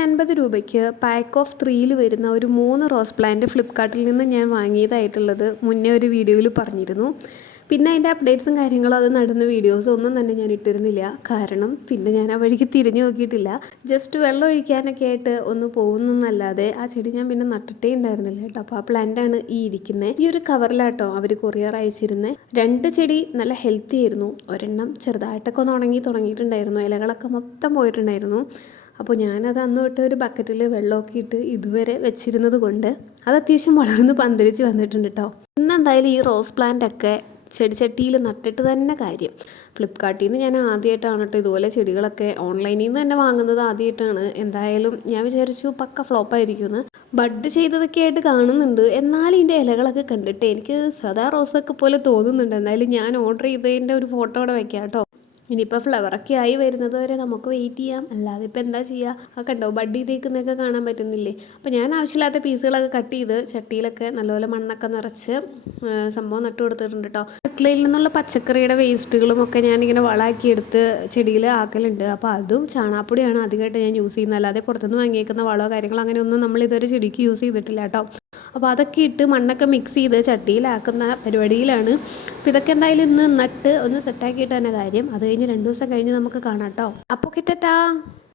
150 pack of 3ൽ വരുന്ന ഒരു 3 rose plant ഫ്ലിപ്കാർട്ടിൽ നിന്ന് ഞാൻ വാങ്ങിയതായിട്ടുള്ളത് മുന്നേ ഒരു വീഡിയോയിൽ പറഞ്ഞിരുന്നു. പിന്നെ അതിൻ്റെ അപ്ഡേറ്റ്സും കാര്യങ്ങളും അത് നടുന്ന വീഡിയോസ് ഒന്നും തന്നെ ഞാൻ ഇട്ടിരുന്നില്ല. കാരണം പിന്നെ ഞാൻ ആ വഴിക്ക് തിരിഞ്ഞു നോക്കിയിട്ടില്ല. ജസ്റ്റ് വെള്ളം ഒഴിക്കാനൊക്കെ ആയിട്ട് ഒന്ന് പോകുന്നല്ലാതെ ആ ചെടി ഞാൻ പിന്നെ നട്ടിട്ടേ ഉണ്ടായിരുന്നില്ല കേട്ടോ. അപ്പോൾ ആ പ്ലാന്റാണ് ഈ ഇരിക്കുന്നത്. ഈ ഒരു കവറിലാട്ടോ അവർ കൊറിയർ അയച്ചിരുന്നത്. 2 ചെടി നല്ല ഹെൽത്തി ആയിരുന്നു. ഒരെണ്ണം ചെറുതായിട്ടൊക്കെ ഒന്ന് ഉണങ്ങി തുടങ്ങിയിട്ടുണ്ടായിരുന്നു. ഇലകളൊക്കെ മൊത്തം പോയിട്ടുണ്ടായിരുന്നു. അപ്പോൾ ഞാനത് അന്ന് തൊട്ട് ഒരു ബക്കറ്റിൽ വെള്ളമൊക്കെ ഇട്ട് ഇതുവരെ വെച്ചിരുന്നത് കൊണ്ട് അത് അത്യാവശ്യം വളർന്ന് പന്തലിച്ച് വന്നിട്ടുണ്ട് കേട്ടോ. ഇന്നെന്തായാലും ഈ റോസ് പ്ലാന്റ് ഒക്കെ ചെടിച്ചട്ടിയിൽ നട്ടിട്ട് തന്നെ കാര്യം. ഫ്ലിപ്കാർട്ടിൽ നിന്ന് ഞാൻ ആദ്യമായിട്ടാണ് കേട്ടോ ഇതുപോലെ ചെടികളൊക്കെ ഓൺലൈനിൽ നിന്ന് തന്നെ വാങ്ങുന്നത് ആദ്യമായിട്ടാണ്. എന്തായാലും ഞാൻ വിചാരിച്ചു പക്ക ഫ്ലോപ്പായിരിക്കുമെന്ന്. ബഡ് ചെയ്തതൊക്കെ ആയിട്ട് കാണുന്നുണ്ട്. എന്നാലും ഇതിൻ്റെ ഇലകളൊക്കെ കണ്ടിട്ട് എനിക്ക് സദാ റോസൊക്കെ പോലെ തോന്നുന്നുണ്ട്. എന്തായാലും ഞാൻ ഓർഡർ ചെയ്തതിൻ്റെ ഒരു ഫോട്ടോ അവിടെ വെക്കാം കേട്ടോ. ഇനിയിപ്പോൾ ഫ്ലവറൊക്കെ ആയി വരുന്നത് വരെ നമുക്ക് വെയിറ്റ് ചെയ്യാം. അല്ലാതെ ഇപ്പോൾ എന്താ ചെയ്യുക? ആ കണ്ടോ ബഡ് ചെയ്തേക്കുന്നതൊക്കെ കാണാൻ പറ്റുന്നില്ലേ? അപ്പോൾ ഞാൻ ആവശ്യമില്ലാത്ത പീസുകളൊക്കെ കട്ട് ചെയ്ത് ചട്ടിയിലൊക്കെ നല്ലപോലെ മണ്ണൊക്കെ നിറച്ച് സംഭവം നട്ടു കൊടുത്തിട്ടുണ്ട് കേട്ടോ. അടുക്കളയിൽ നിന്നുള്ള പച്ചക്കറിയുടെ വേസ്റ്റുകളും ഒക്കെ ഞാനിങ്ങനെ വളമാക്കി എടുത്ത് ചെടിയിൽ ആക്കലുണ്ട്. അപ്പോൾ അതും ചാണകപ്പൊടിയാണ് അധികമായിട്ട് ഞാൻ യൂസ് ചെയ്യുന്നത്. അല്ലാതെ പുറത്തുനിന്ന് വാങ്ങിയേക്കുന്ന വളമോ കാര്യങ്ങളോ അങ്ങനെയൊന്നും നമ്മൾ ഇതുവരെ ചെടിക്ക് യൂസ് ചെയ്തിട്ടില്ല കേട്ടോ. അപ്പോൾ അതൊക്കെ ഇട്ട് മണ്ണൊക്കെ മിക്സ് ചെയ്ത് ചട്ടിയിലാക്കുന്ന പരിപാടിയിലാണ്. അപ്പോൾ ഇതൊക്കെ എന്തായാലും ഇന്ന് നട്ട് ഒന്ന് സെറ്റാക്കിയിട്ട് തന്നെ കാര്യം. അത് കഴിഞ്ഞ് 2 ദിവസം കഴിഞ്ഞ് നമുക്ക് കാണാം കേട്ടോ. അപ്പോൾ കിട്ടട്ടാ.